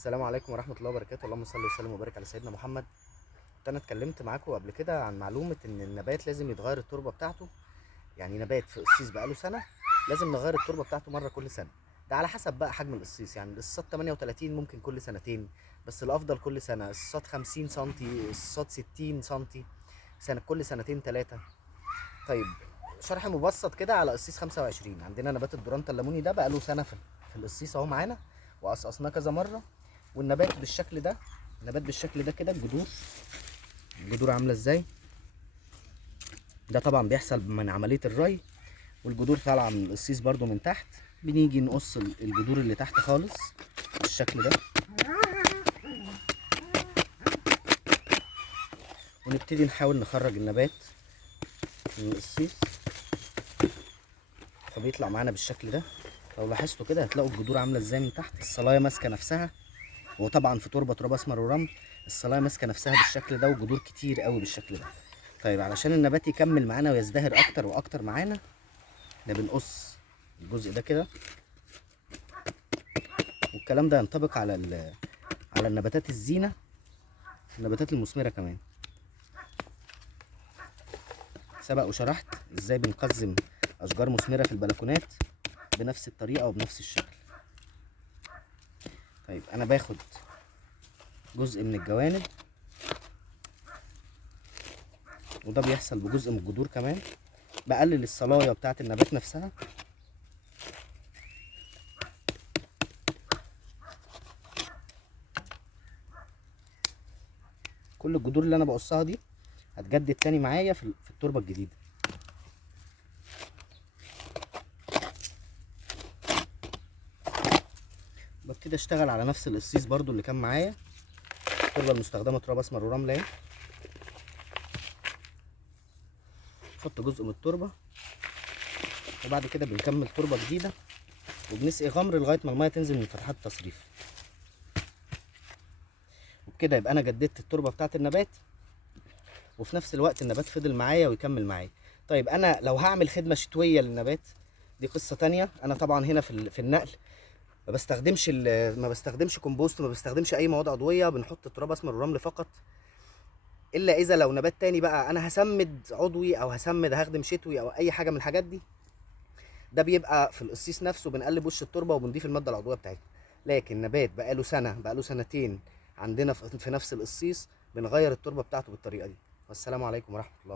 السلام عليكم ورحمة الله وبركاته. اللهم صل وسلم وبارك على سيدنا محمد. انا اتكلمت معاكم قبل كده عن معلومة ان النبات لازم يتغير التربة بتاعته. يعني نبات في قصيص بقاله سنة لازم نغير التربة بتاعته مرة كل سنة. ده على حسب بقى حجم القصيص، يعني القصاصات 38 ممكن كل سنتين، بس الافضل كل سنة. القصاصات 50 سنتي، القصاصات 60 سنتي، كل سنتين ثلاثة. طيب، شرح مبسط كده على قصيص 25. عندنا نبات الدورانتا الليموني ده بقاله سنة في القصيص اهو معانا، وقصقصناه كذا مرة. والنبات بالشكل ده، النبات بالشكل ده كده. الجذور عامله ازاي؟ ده طبعا بيحصل من عمليه الري، والجذور طالعه من القصيص برده من تحت. بنيجي نقص الجذور اللي تحت خالص بالشكل ده، ونبتدي نحاول نخرج النبات من القصيص، فبيطلع معانا بالشكل ده. لو لاحظتوا كده هتلاقوا الجذور عامله ازاي من تحت، الصلايه ماسكه نفسها. وطبعا في تربه اسمر ورمل، الصلايه ماسكه نفسها بالشكل ده، وجذور كتير قوي بالشكل ده. طيب، علشان النبات يكمل معانا ويزدهر اكتر واكتر معانا، احنا بنقص الجزء ده كده. والكلام ده ينطبق على النباتات الزينة، النباتات المثمرة كمان. سبق وشرحت ازاي بنقزم اشجار مثمرة في البلكونات بنفس الطريقة وبنفس الشكل. طيب، انا باخد جزء من الجوانب، وده بيحصل بجزء من الجذور كمان. بقلل الصلاية بتاعة النبات نفسها. كل الجذور اللي انا بقصها دي هتجدد تاني معايا في التربة الجديدة. ببتدي اشتغل على نفس القصيص برضو اللي كان معايا. التربة المستخدمة تراب اسمر ورمل اهي. نحط جزء من التربة، وبعد كده بنكمل تربة جديدة، وبنسقي غمر لغاية ما المية تنزل من فتحات التصريف. وبكده يبقى انا جددت التربة بتاعت النبات، وفي نفس الوقت النبات فضل معايا ويكمل معايا. طيب، انا لو هعمل خدمة شتوية للنبات دي قصة تانية. انا طبعا هنا في النقل ما بستخدمش كومبوست، ما بستخدمش اي مواد عضوية. بنحط تراب اسمر ورمل فقط. الا اذا لو نبات تاني بقى انا هسمد عضوي او هخدم شتوي او اي حاجة من الحاجات دي، ده بيبقى في القصيص نفسه. بنقلب وش التربه وبنضيف الماده العضويه بتاعتها. لكن نبات بقاله سنه، بقاله سنتين عندنا في نفس القصيص، بنغير التربه بتاعته بالطريقه دي. والسلام عليكم ورحمه الله.